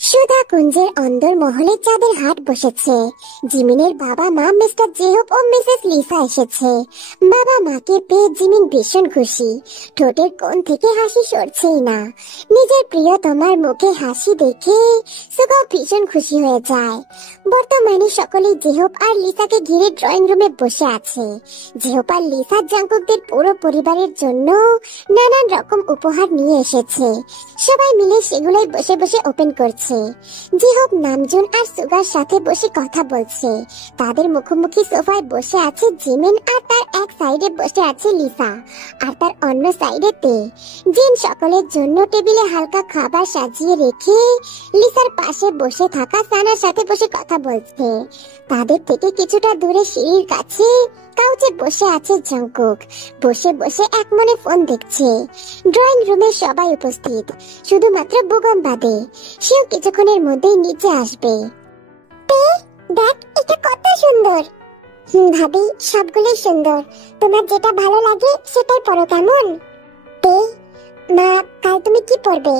সুধা কুঞ্জের অন্দর মহলে চাঁদের হাট বসেছে। জিমিনের বাবা মা মিস্টার জেহব ও মিসেস লিসা এসেছে। বাবা মাকে পেয়ে জিমিন ভীষণ খুশি। ঠোঁটের কোণ থেকে হাসি সরছেই না। নিজের প্রিয়তমার মুখে হাসি দেখে সুগাও ভীষণ খুশি হয়ে যায়। বর্তমানে সকলেই জেহব আর লিসাকে ঘিরে ড্রয়িং রুমে বসে আছে। জেহব আর লিসা জাঙ্কুকদের পুরো পরিবারের জন্য নানান রকম উপহার নিয়ে এসেছে। সবাই মিলে সেগুলোই বসে বসে ওপেন করছে। জেহব নামজুন আর সুগার সাথে বসে কথা বলছে। তাদের মুখোমুখি সোফায় বসে আছে জিমিন, আর তার এক সাইডে বসে আছে লিসা, আর তার অন্য সাইডে তে। জিন সকলের জন্য টেবিলে হালকা খাবার সাজিয়ে রেখে লিসার পাশে বসে থাকা সানার সাথে বসে কথা বলছে। তাদের থেকে কিছুটা দূরে সিঁড়ির কাছে কাউচে বসে আছে জাঙ্কুক। বসে বসে এক মনে ফোন দেখছে। ড্রয়িং রুমে সবাই উপস্থিত, শুধুমাত্র বুগম বাদে। সেও কিছুক্ষণের মধ্যেই নিচে আসবে। দেখ, এটা কত সুন্দর। ভাবি, সবগুলোই সুন্দর। তোমার যেটা ভালো লাগে সেটাই পরো, কেমন? মা, কাল তুমি কি পরবে?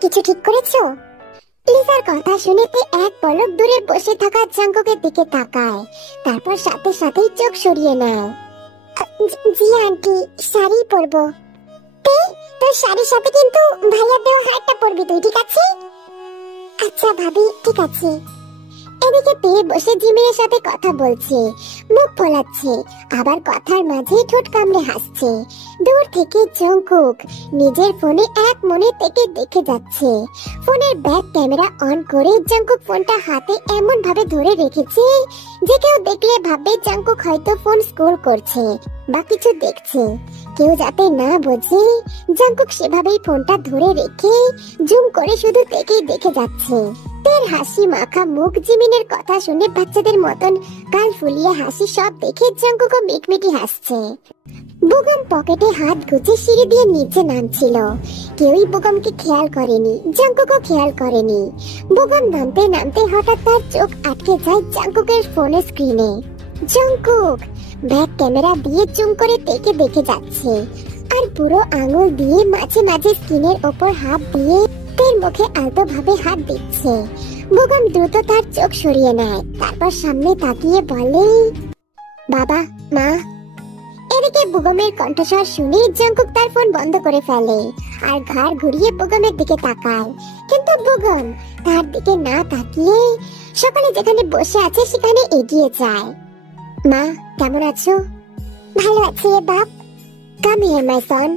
কিছু ঠিক করেছো? লিসার কথা শুনে তে এক পলক দূরে বসে থাকা জাঙ্কুকের দিকে তাকায়, তারপর সাথে সাথেই চোখ সরিয়ে নেয়। জি আন্টি, শাড়ি পরবো। তোর শাড়ির সাথে কিন্তু ভাইয়ার দেওয়া হারটা পরবি তুই, ঠিক আছে? আচ্ছা ভাবি, ঠিক আছে। এদিকে পেয়ে বসে জিমিনের সাথে কথা বলছে, মুখ ফোলাচ্ছে, আবার কথার মাঝে ঠোঁট কামড়ে হাসছে। দূর থেকে জাঙ্কুক নিজের ফোনে এক মনে থেকে দেখে যাচ্ছে। ফোনের ব্যাক ক্যামেরা অন করে জাঙ্কুক ফোনটা হাতে এমন ভাবে ধরে রেখেছে যে কেউ দেখলে ভাববে জাঙ্কুক হয়তো ফোন স্ক্রল করছে বা কিছু দেখছে। কেউ যাতে না বোঝে, জাঙ্কুক সেভাবেই ফোনটা ধরে রেখে জুম করে শুধু তেকেই দেখে যাচ্ছে। তের হাসি মাখা মুখ, জিমিনের কথা শুনে বাচ্চাদের মতন গাল ফুলিয়ে হাসি সব দেখে জাঙ্কুকও মিটমিটি হাসছে। বুগম পকেটে হাত গুজে সিঁড়ি দিয়ে নিচে নামছিল। কেউই বুগমকে খেয়াল করেনি, জাঙ্কুকও খেয়াল করেনি। বুগম নামতে নামতে হঠাৎ তার চোখ আটকে যায় জাঙ্কুকের ফোনের স্ক্রিনে। জাঙ্কুক ব্যাক ক্যামেরা দিয়ে জুম করে তেকে দেখে যাচ্ছে, আর পুরো আঙুল দিয়ে মাঝে মাঝে স্ক্রিনের ওপর হাত দিয়ে তের মুখে আলতো ভাবে হাত দিচ্ছে। বুগম দ্রুত তার চোখ সরিয়ে নেয়, তারপর সামনে তাকিয়ে বলে, বাবা, মা। এদিকে বুগমের কণ্ঠস্বর শুনে জাঙ্কুক তার ফোন বন্ধ করে ফেলে আর ঘাড় ঘুরিয়ে বুগমের দিকে তাকায়। কিন্তু বুগম তার দিকে না তাকিয়ে সকালে যেখানে বসে আছে সেখানে এগিয়ে যায়। মা, কেমন আছো? ভালো আছি রে বাপ। কাম হিয়ার মাই সন।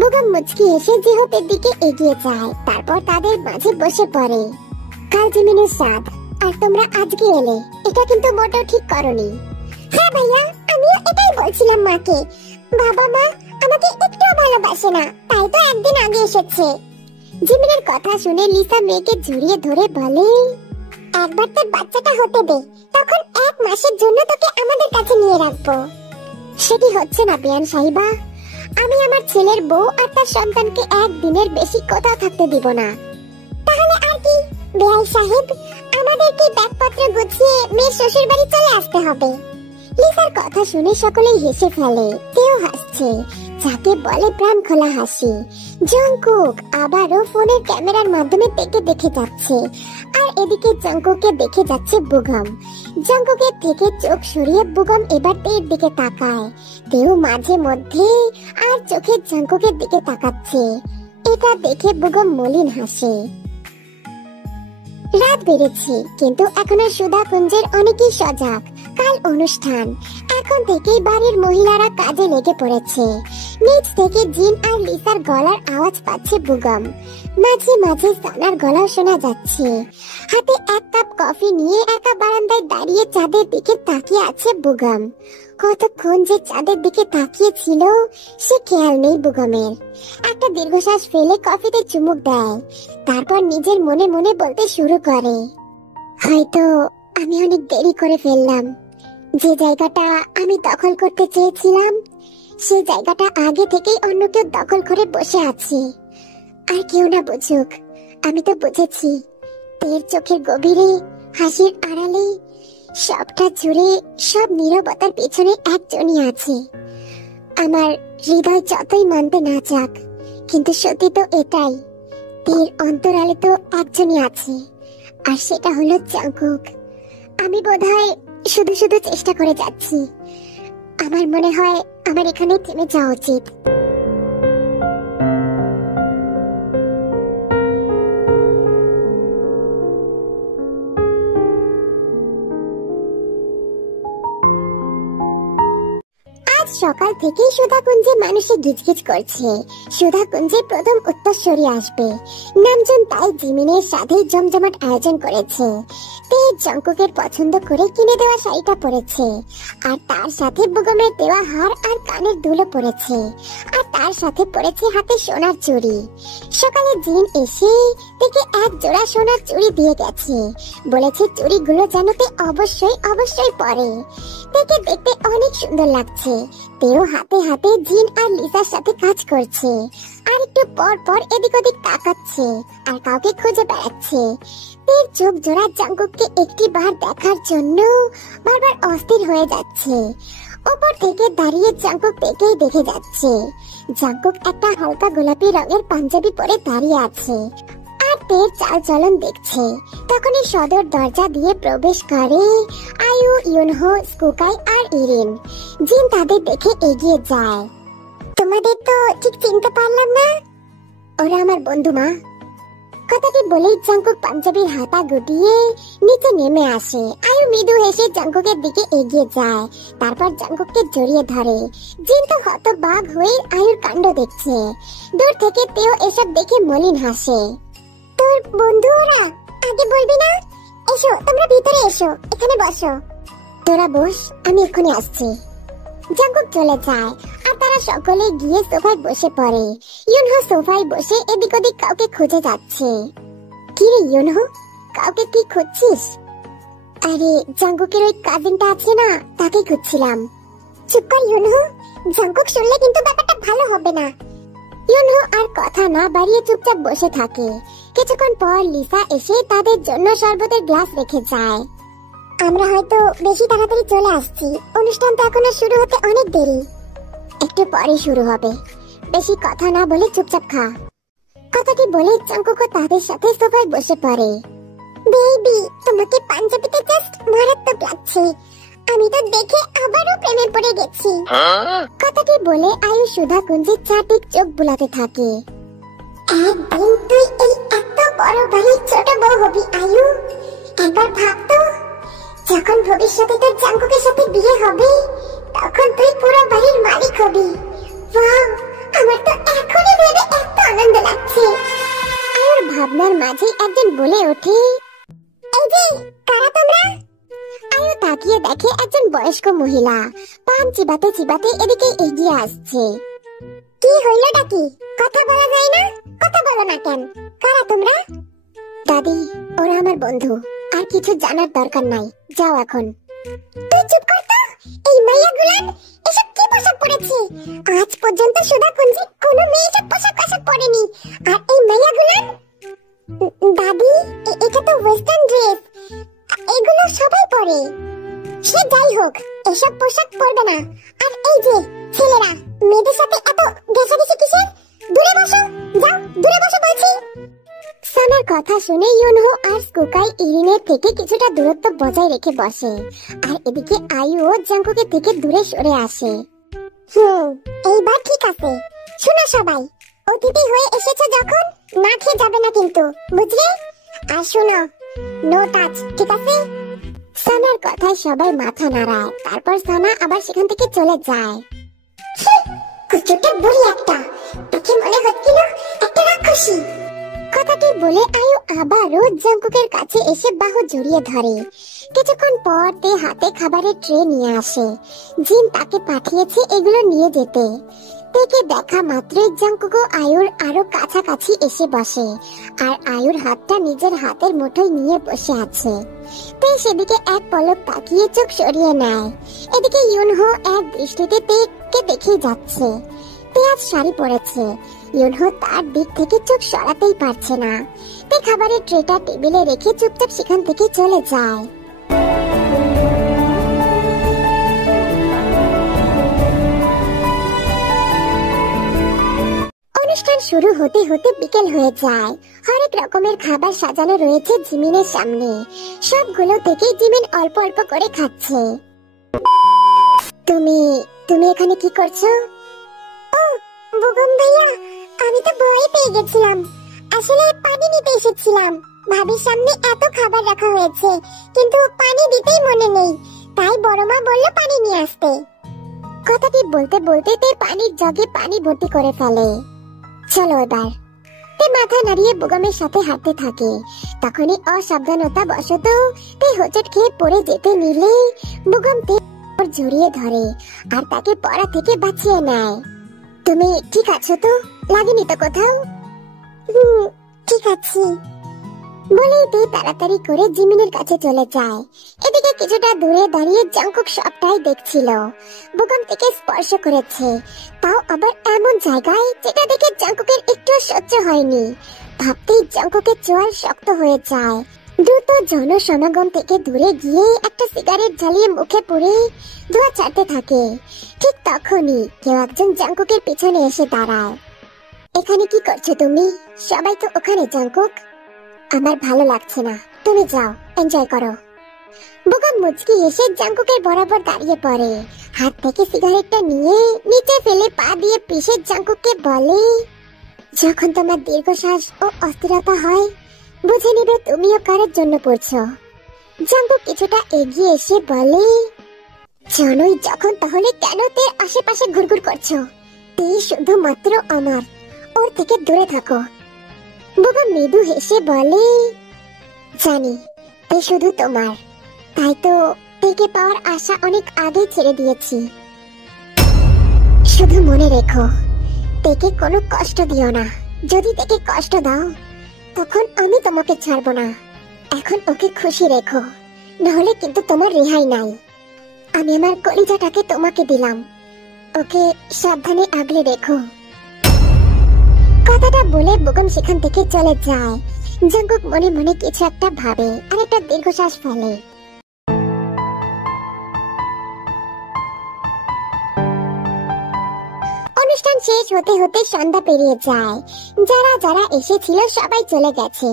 বুগম মুচকি এসে জেহবের দিকে এগিয়ে যায়, তারপর তাদের মাঝে বসে পড়ে। কাল জিমিনের সাথ, আর তোমরা আজকে এলে, এটা কিন্তু মোটেও ঠিক করনি। হ্যাঁ ভাইয়া, আমিও এটাই বলছিলাম মাকে। বাবা মা আমাকে একটুও ভালোবাসে না, তাই তো একদিন আগে এসেছে। জিমিনের কথা শুনে লিসা মেয়েকে জড়িয়ে ধরে বলে, একবার তোর বাচ্চাটা হতে দে, তখন 1 মাসের জন্য তোকে আমাদের কাছে নিয়ে রাখবো। সেটি হচ্ছে না বিয়ান সাহিবা। আমি আমার ছেলের বউ আর তার সন্তানকে একদিনের বেশি কোথাও থাকতে দিব না। তাহলে আর কি বেয়াই সাহেব, আমাদেরকে ব্যাগপত্র গুছিয়ে মেয়ের শ্বশুর বাড়ি চলে আসতে হবে। লিসার কথা শুনে সকলেই হেসে ফেলে, কেউ হাসছে, যাকে বলে প্রাণ খোলা হাসি। জাঙ্কুক আবারও ফোনের ক্যামেরার মাধ্যমে দেখে দেখে যাচ্ছে, আর এদিকে জাঙ্কুককে দেখে যাচ্ছে বুগম। জাঙ্কুকের থেকে চোখ সরিয়ে বুগম এবার তের দিকে তাকায়। তেও মাঝে মধ্যে আর চোখে জাঙ্কুকের দিকে তাকাচ্ছে। এটা দেখে বুগম মলিন হাসে। রাত বেড়েছে, কিন্তু এখনো সুধা কুঞ্জের অনেকেই সজাগ। কাল অনুষ্ঠান, এখন থেকেই বাড়ির মহিলারা কাজে লেগে পড়েছে। নিচ থেকে জিন আর লিসার গলার আওয়াজ পাচ্ছে বুগম। মাঝে মাঝে সানার গলাও শোনা যাচ্ছে। হাতে 1 কাপ কফি নিয়ে একা বারান্দায় দাঁড়িয়ে চাঁদের দিকে তাকিয়ে আছে বুগম। কতক্ষণ যে চাঁদের দিকে তাকিয়ে ছিল সে খেয়াল নেই বুগমের। একটা দীর্ঘশ্বাস ফেলে কফিতে চুমুক দেয়, তারপর নিজের মনে মনে বলতে শুরু করে, হয়তো আমি অনেক দেরি করে ফেললাম। যে জায়গাটা আমি দখল করতে চেয়েছিলাম, সেই জায়গাটা আগে থেকেই অন্য কেউ দখল করে বসে আছে। আর কেউ না বুঝুক, আমি তো বুঝেছি। তের চোখের গভীরে, হাসির আড়ালে, সবটা জুড়ে, সব নীরবতার পেছনে একজনই আছে। আমার হৃদয় যতই মানতে না চাক, কিন্তু সত্যি তো এটাই, তের অন্তরালে তো একজনই আছে, আর সেটা হলো জাঙ্কুক। আমি বোধহয় শুধু শুধু চেষ্টা করে যাচ্ছি। আমার মনে হয় আমার এখানে থেমে যাওয়া উচিত। সকাল থেকেই সুধাকুঞ্জে মানুষে গিজগিজ করছে। সুধাকুঞ্জে প্রথম উত্তরসূরি আসবে, নামজন তাই জিমিনের সাথে জমজমাট আয়োজন করেছে। তে জাঙ্কুকের পছন্দ করে কিনে দেওয়া শাড়িটা পরেছে, আর তার সাথে বুগমের দেওয়া হার আর কানের দুলও পরেছে, আর তার সাথে পরেছে হাতে সোনার চুড়ি। সকালে জিন এসে থেকে এক জোড়া সোনার চুড়ি দিয়ে গেছে, বলেছে চুড়িগুলো যেন তে অবশ্যই অবশ্যই পরে। তেকে দেখতে অনেক সুন্দর লাগছে। তেও হাতে হাতে জিন আর লিসার সাথে কাজ করছে, আর একটু পর পর এদিক ওদিক তাকাচ্ছে আর কাউকে খুঁজে বেড়াচ্ছে। তের চোখ জোড়া জাঙ্কুককে একটি বার দেখার জন্য বারবার অস্থির হয়ে যাচ্ছে। উপর থেকে দাঁড়িয়ে জাঙ্কুক তেকেই দেখে যাচ্ছে। জাঙ্কুক একটা হালকা গোলাপি রঙের পাঞ্জাবি পরে দাঁড়িয়ে আছে আর তের চাল চলন দেখছে। তখনই সদর দরজা দিয়ে প্রবেশ করে আয়ু, ইউনহো, স্কুকাই আর ইরিন। জিন তাদের দেখে এগিয়ে যায়। তোমাদের তো ঠিক চিনতে পারলাম না। ওরা আমার বন্ধু মা। কথাটি বলেই জাঙ্কুক পাঞ্জাবির হাতা গুটিয়ে নিচে নেমে আসে। আয়ু মৃদু হেসে জাঙ্কুকের দিকে এগিয়ে যায়, তারপর জাঙ্কুককে জড়িয়ে ধরে। জিন তো হতবাক হয়ে আয়ুর কাণ্ড দেখছে। দূর থেকে তেও এসব দেখে মলিন হাসে। তোর বন্ধু ওরা? আগে বলবি না? এসো, তোমরা ভিতরে এসো, এখানে বসো। তোরা বস, আমি এক্ষুনি আসছি। জাঙ্কুক চলে যায় আর তারা সকলে গিয়ে সোফায় বসে পড়ে। ইউনহো সোফায় বসে এদিক ওদিক কাউকে খুঁজে যাচ্ছে। কি রে ইউনহো, কাউকে কি খুঁজছিস? আরে জাঙ্কুকের ওই কাজিনটা আছে না, তাকে খুঁজছিলাম। চুপ কর ইউনহো, জাঙ্কুক শুনলে কিন্তু ব্যাপারটা ভালো হবে না। ইউনহো আর কথা না বাড়িয়ে চুপচাপ বসে থাকে। কিছুক্ষণ পর লিসা এসে তাদের জন্য শরবতের গ্লাস রেখে যায়। আমরা হয়তো বেশি তাড়াতাড়ি চলে আসছি, অনুষ্ঠান তো এখনো শুরু হতে অনেক দেরি। একটু পরে শুরু হবে, বেশি কথা না বলে চুপচাপ খা। কথাটি বলে জাঙ্কুকও তাদের সাথে সোফায় বসে পড়ে। বেবি, তোমাকে পাঞ্জাবিতে জাস্ট মারাত্মক লাগছে। আমি তো দেখে আবারও প্রেমে পড়ে গেছি। কথাটি বলে আয়ু সুধাকুঞ্জের চারদিক চোখ বুলাতে থাকে। একদিন তুই এই এত বড় বাড়ির ছোট বউ হবি আয়ু। একবার ভাবতো, যখন ভবিষ্যতে তোর জাঙ্কুকের সাথে বিয়ে হবে, তখন তুই পুরো বাড়ির মালিক হবি। ওয়াও, আমার তো এখনই ভেবে এত আনন্দ লাগছে। আয়ুর ভাবনার মাঝে একজন বলে ওঠে, এই যে কারা তোমরা? আয়ু তাকিয়ে দেখে একজন বয়স্ক মহিলা পান চিবাতে চিবাতে এদিকে এগিয়ে আসছে। কি হইলটা কি? কথা বলা যায় না? কথা বলো না কেন? কারা তোমরা? দাদি, ওরা আমার বন্ধু, আর কিছু জানার দরকার নাই, যাও এখন। তুই চুপ কর তো। এই মাইয়াগুলান এসব কি পোশাক পরেছে? আজ পর্যন্ত সুধাকুঞ্জে কোনো মেয়ে এসব পোশাক পরেনি। আর এই মাইয়াগুলান? দাদি, এটা তো ওয়েস্টার্ন ড্রেস, এগুলো সবাই পরে। সে যাই হোক, এসব পোশাক পরবে না। আর এই যে ছেলেরা, মেয়েদের সাথে এত ঘেঁষাঘেঁষি কিসের? দূরে বসো, যাও দূরে বসো বলছি। সানার কথা শুনে ইউনহো আর স্কুকাই ইরিনের থেকে কিছুটা দূরত্ব বজায় রেখে বসে, আর এদিকে আয়ুও জাঙ্কুকের থেকে দূরে সরে আসে। এইবার ঠিক আছে। শোনো সবাই, অতিথি হয়ে এসেছো যখন, না খেয়ে যাবে না কিন্তু, বুঝলে? আর শোনো, নো টাচ, ঠিক আছে? সানার কথায় সবাই মাথা নাড়ায়। তারপর সানা আবার সেখান থেকে চলে যায়। কুচুটা বুড়ি একটা, দেখে মনে হচ্ছিল একটা রাক্ষসী। কথাটি বলে আয়ু আবারও জাঙ্কুকের কাছে এসে বাহু জড়িয়ে ধরে। কিছুক্ষণ পর তে হাতে খাবারের ট্রে নিয়ে আসে। জিন তাকে পাঠিয়েছে এগুলো নিয়ে যেতে। তেকে দেখা মাত্রই জাঙ্কুকও আয়ুর আরো কাছাকাছি এসে বসে, আর আয়ুর হাতটা নিজের হাতের মুঠোয় নিয়ে বসে আছে। তে সেদিকে এক পলক তাকিয়ে চোখ সরিয়ে নেয়। এদিকে ইউনহো এক দৃষ্টিতে তেকে দেখে যাচ্ছে। তে আজ শাড়ি পরেছে। ইউনহো তার দিক থেকে চোখ সরাতেই পারছে না। তে খাবারের ট্রেটা টেবিলে রেখে চুপচাপ সেখান থেকে চলে যায়। অনুষ্ঠান শুরু হতে হতে বিকেল হয়ে যায়। হরেক রকমের খাবার সাজানো রয়েছে জিমিনের সামনে। সবগুলো থেকে জিমিন অল্প অল্প করে খাচ্ছে। তুমি তুমি এখানে কি করছো? ও বুগম ভাইয়া, আমি তো ভয় পেয়ে গেছিলাম। আসলে পানি নিতে এসেছিলাম। ভাবির সামনে এত খাবার রাখা হয়েছে, কিন্তু পানি দিতেই মনে নেই, তাই বড় মা বললো পানি নিয়ে আসতে। কথাটি বলতে বলতে তে পানির জগে পানি ভর্তি করে ফেলে। চলো এবার। তে মাথা নাড়িয়ে বুগমের সাথে হাঁটতে থাকে। তখনই অসাবধানতা বশত তে হোঁচট খেয়ে পড়ে যেতে নিলে বুগম তে জড়িয়ে ধরে আর তাকে পড়া থেকে বাঁচিয়ে নেয়। তুমি ঠিক আছো তো? লাগেনি তো কোথাও? ঠিক আছে বলেই তে তাড়াতাড়ি করে জিমিনের কাছে চলে যায়। এদিকে কিছুটা দূরে দাঁড়িয়ে জাংকুক সবটাই দেখছিল। বুগম থেকে স্পর্শ করেছে, তাও আবার এমন জায়গায় যেটা দেখে জাংকুকের একটু সহ্য হয়নি। ভাবতেই জাংকুকের চোয়াল শক্ত হয়ে যায়। দ্রুত জনসমাগম থেকে দূরে গিয়ে একটা সিগারেট জ্বালিয়ে মুখে পুরে ধোঁয়া ছাড়তে থাকে। ঠিক তখনই কেউ একজন জাংকুকের পিছনে এসে দাঁড়ায়। এখানে কি করছো তুমি? সবাই তো ওখানে জাংকুক। আমার ভালো লাগছে না, তুমি যাও, এনজয় করো। বুগম মুচকি এসে জাংকুকের বরাবর দাঁড়িয়ে পড়ে। হাত থেকে সিগারেটটা নিয়ে নিচে ফেলে পা দিয়ে পিষে জাংকুককে বলে, যখন তোমার দীর্ঘশ্বাস ও অস্থিরতা হয়, বুঝে নেবে তুমিও কারোর জন্য পড়ছো। জাংকুক কিছুটা এগিয়ে এসে বলে, জানোই যখন তাহলে কেন তে আশেপাশে ঘুরঘুর করছো? তে শুধুমাত্র আমার, ওর থেকে দূরে থাকো। বুগম মৃদু হেসে বলে, জানি তে শুধু তোমার, তাই তো তেকে পাওয়ার আশা অনেক আগে ছেড়ে দিয়েছি। শুধু মনে রেখো, তেকে কোনো কষ্ট দিও না। যদি তেকে কষ্ট দাও, তখন আমি তোমাকে ছাড়বো না। এখন ওকে খুশি রেখো, নাহলে কিন্তু তোমার রেহাই নাই। আমি আমার কলিজাটাকে তোমাকে দিলাম, ওকে সাবধানে আগলে রেখো। কথাটা বলে বুগম সেখান থেকে চলে যায়। জাংকুক মনে মনে কিছু একটা ভাবে আর একটা দীর্ঘশ্বাস ফেলে। অনুষ্ঠান শেষ হতে হতে সন্ধ্যা পেরিয়ে যায়। যারা যারা এসেছিল সবাই চলে গেছে।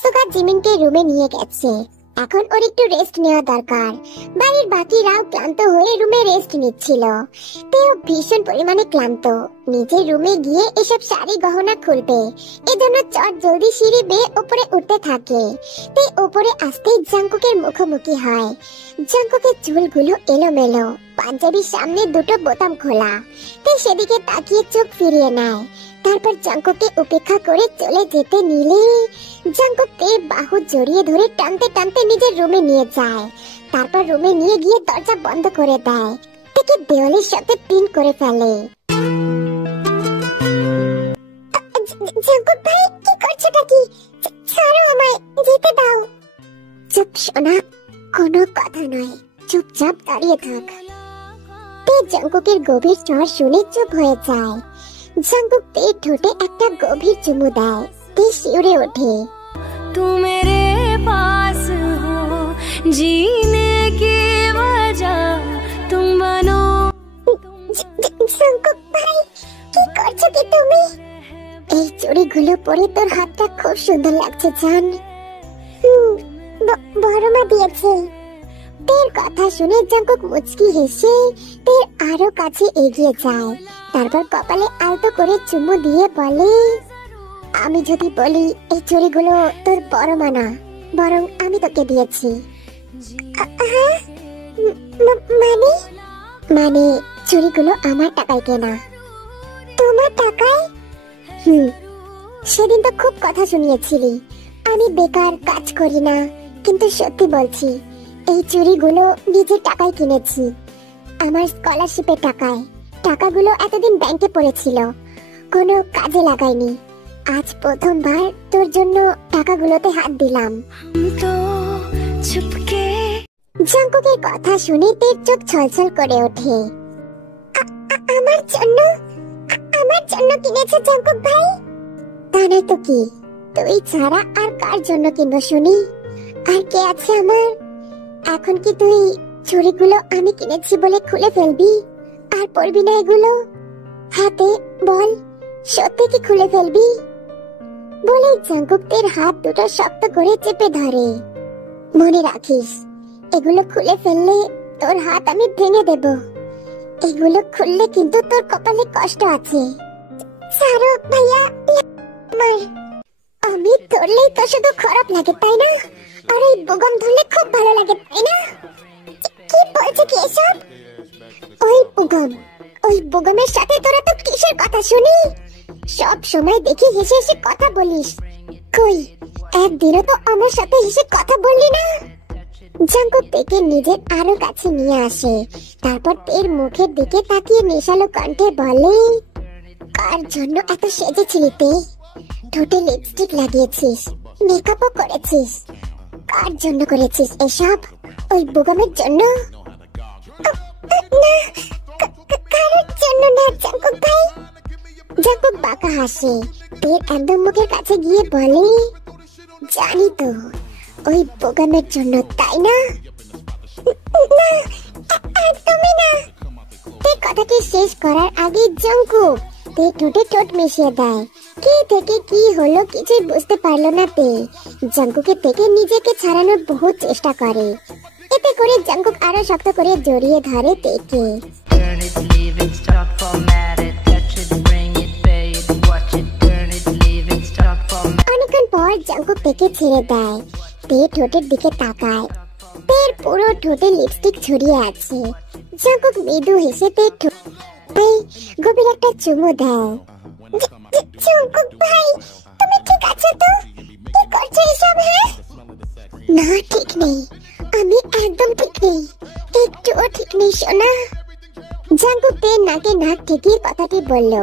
সুগা জিমিনকে রুমে নিয়ে গেছে। এখন ওর একটু রেস্ট নেওয়া দরকার। বাড়ির বাকিরাও ক্লান্ত হয়ে রুমে রেস্ট নিচ্ছিল। তেও ভীষণ পরিমাণে ক্লান্ত। নিজের রুমে গিয়ে এসব শাড়ি গহনা খুলবে, এজন্য চট জলদি সিঁড়ি বেয়ে উপরে উঠতে থাকে। তে উপরে আসতেই জাংকুকের মুখোমুখি হয়। জাংকুকের চুলগুলো এলোমেলো, পাঞ্জাবির সামনে দুটো বোতাম খোলা। তে সেদিকে তাকিয়ে চোখ ফিরিয়ে নেয়। তারপর জাংকুককে উপেক্ষা করে চলে যেতে নিলে জাংকুক তের বাহু জড়িয়ে ধরে টানতে টানতে নিজের রুমে নিয়ে যায়। তারপর রুমে নিয়ে গিয়ে দরজা বন্ধ করে দেয়। তেকে দেওয়ালের সাথে পিন করে ফেলে। জাংকুক ভাই, কি করছোটা কি? ছাড়ো আমায়, যেতে দাও। চুপ শোনা, কোনো কথা নয়, চুপচাপ দাঁড়িয়ে থাক। তে জাংকুকের গভীর স্বর শুনে চুপ হয়ে যায়। জাংকুক তের ঠোঁটে একটা গভীর চুমু দেয়। তে শিউরে ওঠে। तू मेरे पास हो, जीने की वजह तुम बनो। জাংকুক ভাই, কি করছো কি তুমি? এই চুড়িগুলো পরে তোর হাতটা খুব সুন্দর লাগছে জান। বড় মা দিয়েছে। তের কথা শুনে জাংকুক মুচকি হেসে তের আরো কাছে এগিয়ে যায়। তারপর কপালে আলতো করে চুমু দিয়ে বলে, আমি যদি বলি এই চুড়িগুলো তোর বড় মা না, বরং আমি তোকে দিয়েছি। মানে? মানে চুড়িগুলো আমার টাকায় কেনা। তোমার টাকায়? সেদিন তো খুব কথা শুনিয়েছিলি আমি বেকার, কাজ করি না, কিন্তু সত্যি বলছি এই চুড়িগুলো নিজের টাকায় কিনেছি, আমার স্কলারশিপের টাকায়। টাকাগুলো এতদিন ব্যাংকে পড়েছিল, কোনো কাজে লাগাইনি। আজ প্রথমবার তোর জন্য টাকাগুলোতে হাত দিলাম। तो चुपके জাংকুকের কথা শুনে তের চোখ ছলছল করে ওঠে। আমার জন্য? আমার জন্য কিনেছে জাংকুক ভাই? তা নয় তো কি, তুই ছাড়া আর কার জন্য কিনবো শুনি? আর কে আছে আমার? এখন কি তুই চুড়িগুলো আমি কিনেছি বলে খুলে ফেলবি আর পরবি না এগুলো? হাতে বল, সত্যি কি খুলে ফেলবি? বলে জাঙ্কুক তের হাত দুটো শক্ত করে চেপে ধরে। মনে রাখিস, এগুলো খুলে ফেললে তোর হাত আমি ভেঙে দেব। এগুলো খুললে কিন্তু তোর কপালে কষ্ট আছে। ছাড়ো ভাইয়া, আমার আমি ধরলেই তো শুধু খারাপ লাগে, তাই না? আর এই বোগম ধরলে খুব ভালো লাগে, তাই না? কি বলছে কি এসব? ওই বোগমের সাথে তোরা তো কিসের কথা শুনি? সব সময় দেখি হেসে হেসে কথা বলিস। কই একদিনও তো আমার সাথে হেসে কথা বললি না। জাঙ্কুক তেকে নিজের আরো কাছে নিয়ে আসে, তারপর তের মুখের দিকে তাকিয়ে নেশালো কণ্ঠে বলে, কার জন্য এত সেজেছিলি তে? ঠোঁটে লিপস্টিক লাগিয়েছিস, মেকআপও করেছিস, কার জন্য করেছিস এসব? ওই বোগমের জন্য? না, কারোর জন্য না জাঙ্কুক ভাই। জাঙ্কুক বাঁকা হাসে, তের একদম মুখের কাছে গিয়ে বলে, জানি তো, ওই বোগমের জন্য, তাই না? না, একদমই না। তে কথাটি শেষ করার আগে জাঙ্কুক তে ঠোঁটে ঠোঁট মিশিয়ে দেয়। কি থেকে কি হলো কিছুই বুঝতে পারলো না তে। জাঙ্কুকের থেকে নিজেকে ছাড়ানোর বহু চেষ্টা করে, এতে করে জাঙ্কুক আরো শক্ত করে জড়িয়ে ধরে তেকে। অনেকক্ষণ পর জাঙ্কুক তেকে ছেড়ে দেয়। তে ঠোঁটের দিকে তাকায়, তের পুরো ঠোঁটে লিপস্টিক ছড়িয়ে আছে। জাঙ্কুক মৃদু হেসে তের ঠোঁটে গভীর একটা চুমু দেয়। জাঙ্কুক ভাই, তুমি ঠিক আছো তো? কি করছো এসব? হ্যাঁ না, ঠিক নেই, আমি একদম ঠিক নেই, একটুও ঠিক নেই সোনা। জাঙ্কুক তের নাকে নাক ঠেকিয়ে কথাটি বলল,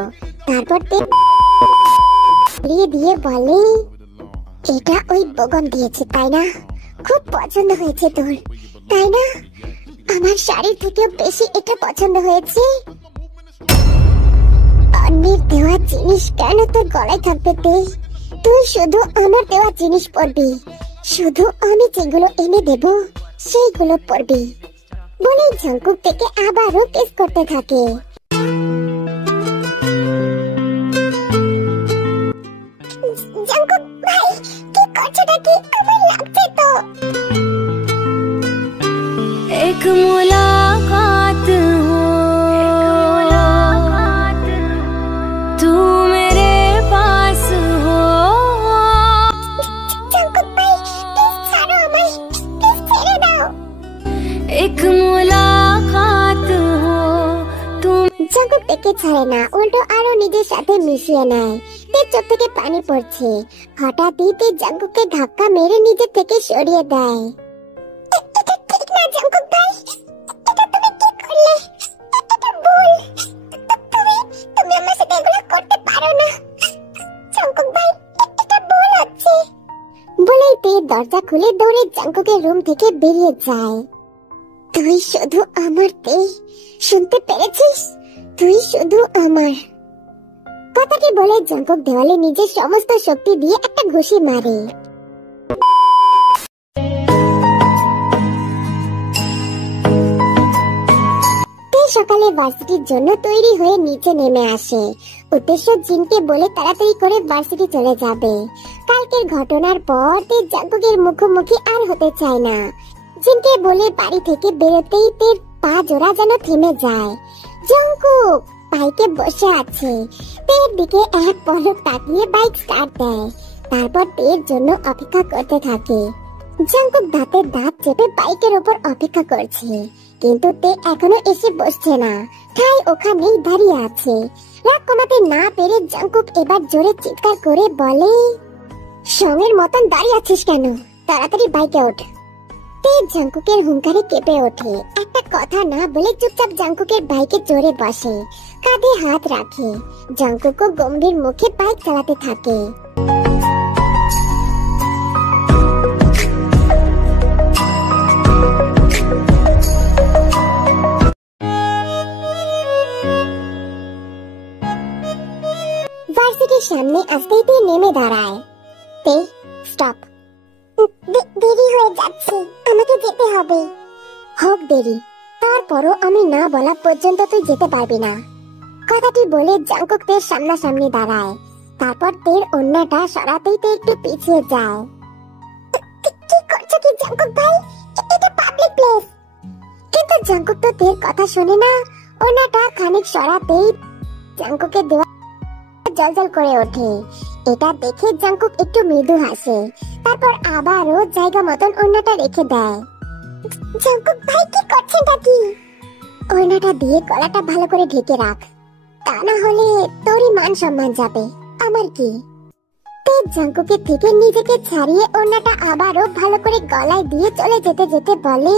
তারপর তে দিয়ে বলে, এটা ওই বোগম দিয়েছে, তাই না? খুব পছন্দ হয়েছে তোর, তাই না? আমার শাড়ির থেকেও বেশি এটা পছন্দ হয়েছে। অন্যের দেওয়া জিনিস কেন তোর গলায় থাকবে তে? তুই শুধু আমার দেওয়া জিনিস পরবি, শুধু আমি যেগুলো এনে দেব সেইগুলো পরবি। বলে জাঙ্কুক থেকে আবারও কিস করতে থাকে। জাঙ্কুক ভাই, কি করছোটা কি? আমার লাগছে তো। एक मुलाकात हो, तू मेरे पास हो। জাঙ্কুক ভাই, প্লিজ ছাড়ো আমায়, প্লিজ ছেড়ে দাও। एक मुलाकात हो तुम। জাঙ্কুক তেকে ছাড়ে না, উল্টো আরো নিজের সাথে মিশিয়ে নেয়। তের চোখ থেকে পানি পড়ছে। হঠাৎই তে জাঙ্কুককে ধাক্কা মেরে নিজে থেকে সরিয়ে দেয়। এটা ঠিক না জাঙ্কুক ভাই, এটা তুমি কি করলে? এটা ভুল। তুমি আমার সাথে এগুলো করতে পারো না জাঙ্কুক ভাই, এটা ভুল হচ্ছে। বলেই তে দরজা খুলে দৌড়ে জাঙ্কুকের রুম থেকে বেরিয়ে যায়। তুই শুধু আমার তে, শুনতে পেরেছিস? তুই শুধু আমার। কথাটি বলে জাঙ্কুক দেওয়ালে নিজের সমস্ত শক্তি দিয়ে একটা ঘুষি মারে। সকালে ভার্সিটির জন্য তৈরি হয়ে নিচে নেমে আসে। উদ্দেশ্য জিনকে বলে তাড়াতাড়ি করে ভার্সিটি চলে যাবে। কালকের ঘটনার পর তে জাঙ্কুকের মুখোমুখি আর হতে চায় না। জিনকে বলে বাড়ি থেকে বেরোতেই তের পা জোড়া যেন থেমে যায়। জাঙ্কুক বাইকে বসে আছে, তের দিকে এক পলক তাকিয়ে বাইক স্টার্ট দেয়, তারপর তের জন্য অপেক্ষা করতে থাকে। জাঙ্কুক দাঁতের দাঁত চেপে বাইকের উপর অপেক্ষা করছে, কিন্তু তে এখনো এসে বসছে না, ঠাই ওখানেই দাঁড়িয়ে আছে। রাগ কমাতে না পেরে জাঙ্কুক এবার জোরে চিৎকার করে বলে, সঙ্গের মতন দাঁড়িয়ে আছিস কেন? তাড়াতাড়ি বাইকে ওঠ। তে জাঙ্কুকের হুঙ্কারে কেঁপে ওঠে। একটা কথা না বলে চুপচাপ জাঙ্কুকের বাইকে চড়ে বসে, কাঁধে হাত রাখে। জাঙ্কুকও গম্ভীর মুখে বাইক চালাতে থাকে। ভার্সিটির সামনে আসতেই তে নেমে দাঁড়ায়। তে স্টপ। দেরি হয়ে যাচ্ছে, আমাকে যেতে হবে। হোক দেরি, তারপরও আমি না বলা পর্যন্ত তুই যেতে পারবি না। কথাটি বলে জাংকুক তের সামনাসামনি দাঁড়ায়। তারপর তের ওড়নাটা সরাতেই তে একটু পিছিয়ে যায়। কি করছো কি জাংকুক ভাই? এটা পাবলিক প্লেস। কিন্তু জাংকুক তো তের কথা শোনে না। ওড়নাটা খানিক সরাতেই জাংকুকের দেওয়া জলজল করে ওঠে। এটা দেখে জাংকুক একটু মৃদু হাসে, তারপর আবারও জায়গা মতন ওড়নাটা রেখে দেয়। জাংকুক ভাই কি করছেনটা কি? ওড়নাটা দিয়ে গলাটা ভালো করে ঢেকে রাখ, তা না হলে তোরই মান সম্মান যাবে। আমার কি? তে জাংকুকের থেকে নিজেকে ছাড়িয়ে ওড়নাটা আবারও ভালো করে গলায় দিয়ে চলে যেতে যেতে বলে,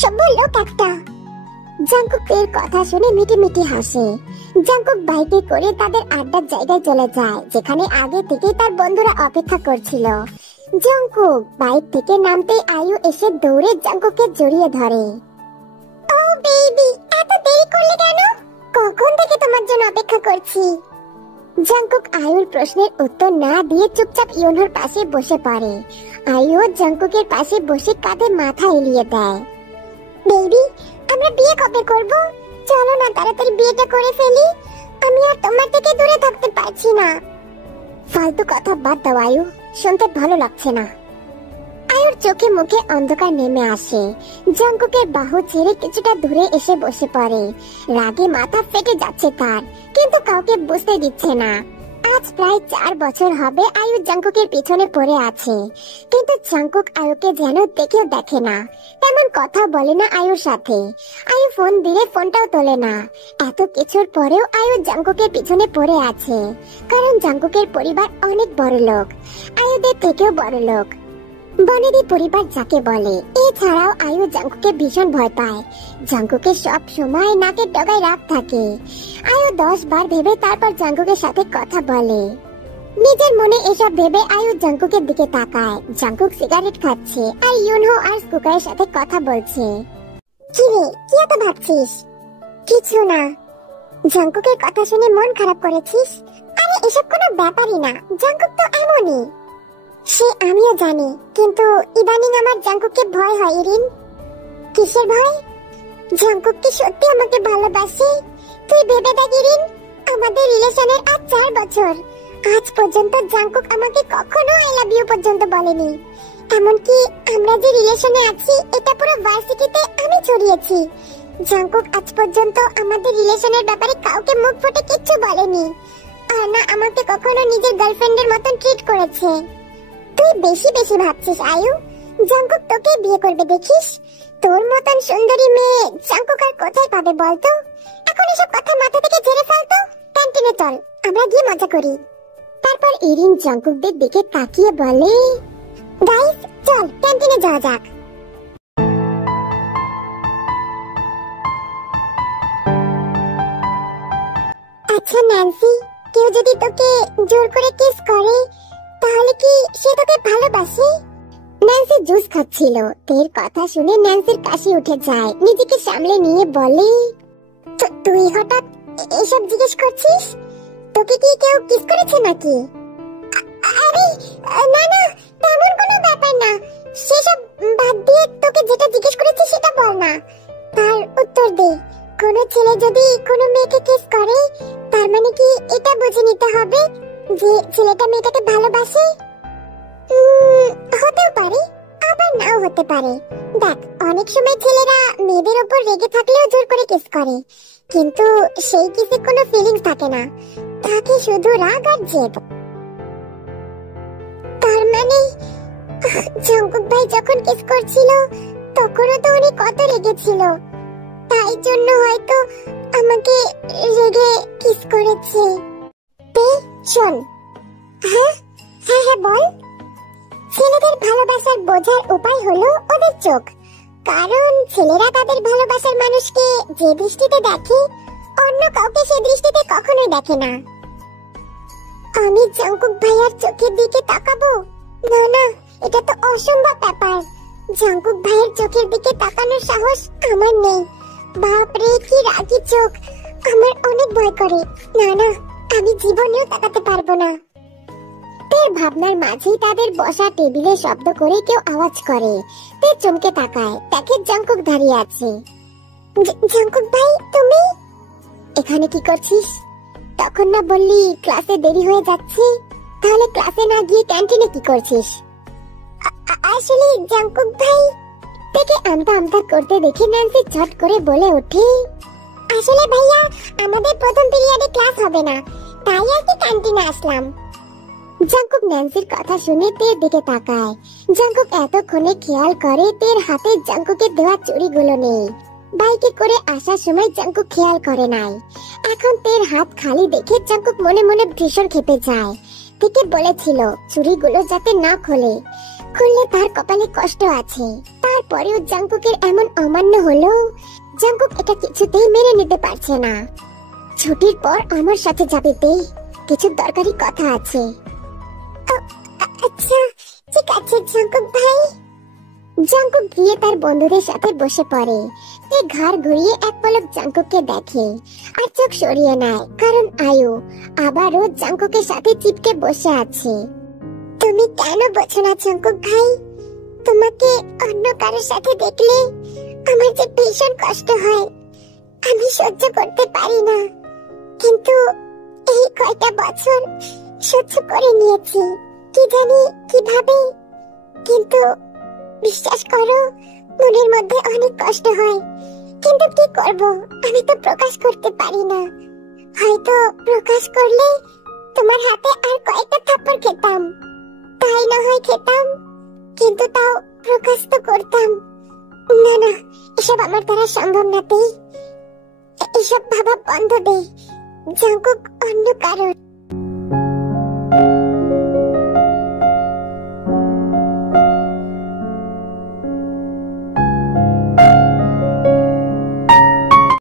সব লোক একটা। জাংকুক এর কথা শুনে মিটি মিটি হাসে। জাংকুক বাইকে করে তাদের আড্ডার জায়গায় চলে যায়, যেখানে আগে থেকেই তার বন্ধুরা অপেক্ষা করছিল। জাংকুক বাইক থেকে নামতেই আয়ু এসে দৌড়ে জাংকুককে জড়িয়ে ধরে। ও বেবি, এত দেরি করলে কেন? কখন থেকে তোমার জন্য অপেক্ষা করছি। জাংকুক আয়ুর প্রশ্নের উত্তর না দিয়ে চুপচাপ ইয়োনহোর পাশে বসে পড়ে। আয়ু জাংকুকের পাশে বসে কাঁধে মাথা এলিয়ে দেয়। বেবি, আমরা বিয়ে কবে করব? চলো না তাড়াতাড়ি বিয়েটা করে ফেলি। আমি আর তোমার থেকে দূরে থাকতে পারছি না। ফালতু কথা বাদ দাও আয়ু, শুনতে ভালো লাগছে না। আয়ুর চোখে মুখে অন্ধকার নেমে আসে। জাংকুকের বাহু ছেড়ে কিছুটা দূরে এসে বসে পড়ে। রাগে মাথা ফেটে যাচ্ছে তার, কিন্তু কাউকে বুঝতে দিচ্ছে না। আজ প্রায় 4 বছর হবে আয়ু জাংকুকের পিছনে পড়ে আছে, কিন্তু জাংকুক আয়ুকে যেন দেখেও দেখে না, তেমন কথা বলে না আয়ুর সাথে। আয়ু ফোন দিলে ফোনটাও তোলে না। এত কিছুর পরেও আয়ু জাংকুকের পিছনে পড়ে আছে, কারণ জাংকুকের পরিবার অনেক বড় লোক, আয়ুদের থেকেও বড় লোক। বনেদি পরিবার যাকে বলে। এছাড়াও আয়ু জাংকুকে ভীষণ ভয় পায়। জাংকুকে সব সময় নাকের ডগায় রাগ থাকে। আয়ু 10 বার ভেবে তারপর জাংকুকের সাথে কথা বলে। নিজের মনে এসব ভেবে আয়ু জাংকুকের দিকে তাকায়। জাংকুক সিগারেট খাচ্ছে আর ইয়োনহো আর স্কুকারের সাথে কথা বলছে। কি রে, কি এত ভাবছিস? কিছু না। জাংকুকের কথা শুনে মন খারাপ করেছিস? আরে এসব কোনো ব্যাপারই না, জাংকুক তো এমনই। সে আমিও জানি, কিন্তু ইদানিং আমার জাংকুককে ভয় হয়। ইরিন, কিসের ভয়? জাংকুক কি সত্যি আমাকে ভালোবাসে? তুই ভেবে দেখ ইরিন, আমাদের রিলেশনের আজ 4 বছর। আজ পর্যন্ত জাংকুক আমাকে কখনো আই লাভ ইউ পর্যন্ত বলেনি। এমনকি আমরা যে রিলেশনে আছি এটা পুরো ভার্সিটিতে আমি ছড়িয়েছি। জাংকুক আজ পর্যন্ত আমাদের রিলেশনের ব্যাপারে কাউকে মুখ ফুটে কিচ্ছু বলেনি, আর না আমাকে কখনো নিজের গার্লফ্রেন্ডের মতন ট্রিট করেছে। তুই বেশি বেশি ভাবছিস আয়ু। জাংকুক তোকে বিয়ে করবে দেখিস। তোর মতন সুন্দরী মেয়ে জাংকুক আর কোথায় পাবে বলতো? এখন এসব কথা মাথা থেকে ঝেড়ে ফেলতো। ক্যান্টিনে চল, আমরা গিয়ে মজা করি। তারপর ইরিন জাংকুকদের দিকে তাকিয়ে বলে, গাইস চল ক্যান্টিনে যাওয়া যাক। আচ্ছা ন্যান্সি, কেউ যদি তোকে জোর করে কিস করে তাহলে কি সে তোকে ভালোবাসে? ন্যান্সি জুস খাচ্ছিল। তের কথা শুনে ন্যান্সির কাশি উঠে যায়। নিজেকে সামলে নিয়ে বলে, তুই হঠাৎ এসব জিজ্ঞেস করছিস? তোকে কি কেউ কিস করেছে নাকি? আরে না না, তেমন কোনো ব্যাপার না। সেসব বাদ দিয়ে তোকে যেটা জিজ্ঞেস করেছি সেটা বল না। তার উত্তর দে। কোনো ছেলে যদি কোনো মেয়েকে কিস করে তার মানে কি এটা বুঝে নিতে হবে যে ছেলেটা মেয়েটাকে ভালোবাসে? হতেও পারে, আবার নাও হতে পারে। দেখ, অনেক সময় ছেলেরা মেয়েদের উপর রেগে থাকলেও জোর করে কিস করে, কিন্তু সেই কিসে কোনো ফিলিংস থাকে না, থাকে শুধু রাগ আর জেদ। তার মানে জাংকুক ভাই যখন কিস করছিল তখনও তো উনি কত রেগেছিল, তাই জন্য হয়তো আমাকে রেগে কিস করেছে। তে শোন। হ্যাঁ হ্যাঁ হ্যাঁ বল। ছেলেদের ভালোবাসার বোঝার উপায় হলো ওদের চোখ, কারণ ছেলেরা তাদের ভালোবাসার মানুষকে যে দৃষ্টিতে দেখে অন্য কাউকে সে দৃষ্টিতে কখনোই দেখে না। আমি জাংকুক ভাইয়ার চোখের দিকে তাকাবো? না না, এটা তো অসম্ভব ব্যাপার। জাংকুক ভাইয়ের চোখের দিকে তাকানোর সাহস আমার নেই। বাপরে কি রাগী চোখ, আমার অনেক ভয় করে। না না, আমি জীবনেও তাকাতে পারবো না। তের ভাবনার মাঝেই তাদের বসা টেবিলে শব্দ করে কেউ আওয়াজ করে। তে চমকে তাকায়, দেখে জাংকুক দাঁড়িয়ে আছে। জাংকুক ভাই তুমি? এখানে কি করছিস? তখন না বললি ক্লাসে দেরি হয়ে যাচ্ছে, তাহলে ক্লাসে না গিয়ে ক্যান্টিনে কি করছিস? আসলে জাঙ্কুক ভাই, থেকে আমতা আমতা করতে দেখে ন্যান্সি ঝট করে বলে ওঠে, আসলে ভাইয়া আমাদের প্রথম পিরিয়ডে ক্লাস হবে না, তাই আর কি ক্যান্টিনে আসলাম। জাঙ্কুক ন্যান্সির কথা শুনে তের দিকে তাকায়। জাঙ্কুক এতক্ষণে খেয়াল করে তের হাতে জাঙ্কুকের দেওয়া চুড়িগুলো নেই। বাইকে করে আসার সময় জাঙ্কুক খেয়াল করে নাই। এখন তের হাত খালি দেখে জাঙ্কুক মনে মনে ভীষণ ক্ষেপে যায়। থেকে বলেছিল চুড়িগুলো যাতে না খোলে, খুললে তার কপালে কষ্ট আছে। তারপরেও জাঙ্কুকের এমন অমান্য হলো, জাঙ্কুক এটা কিছুতেই মেনে নিতে পারছে না। ছুটির পর আমার সাথে যাবে তে, কিছু দরকারি কথা আছে। আচ্ছা ঠিক আছে জাঙ্কুক ভাই। জাঙ্কুক গিয়ে তার বন্ধুদের সাথে বসে পড়ে। তে ঘাড় ঘুরিয়ে এক পলক জাঙ্কুককে দেখে আর চোখ সরিয়ে নেয়, কারণ আয়ু আবারও জাঙ্কুকের সাথে চিপকে বসে আছে। তুমি কেন বোঝো না জাঙ্কুক ভাই? তোমাকে অন্য কারোর সাথে দেখলে আমার যে ভীষণ কষ্ট হয়, আমি সহ্য করতে পারি না। কিন্তু এই কয়টা বছর সহ্য করে নিয়েছি, কি জানি কিভাবে। কিন্তু বিশ্বাস করো, মনের মধ্যে অনেক কষ্ট হয়, কিন্তু কি করব, আমি তো প্রকাশ করতে পারি না। হয়তো প্রকাশ করলে তোমার হাতে আর কয়েকটা থাপ্পড় খেতাম, তাই না হয় খেতাম, কিন্তু তাও প্রকাশ তো করতাম না। না, এসব আমার দ্বারা সম্ভব না। এসব ভাবা বন্ধ দে জাঙ্কুক, অন্য কারণ।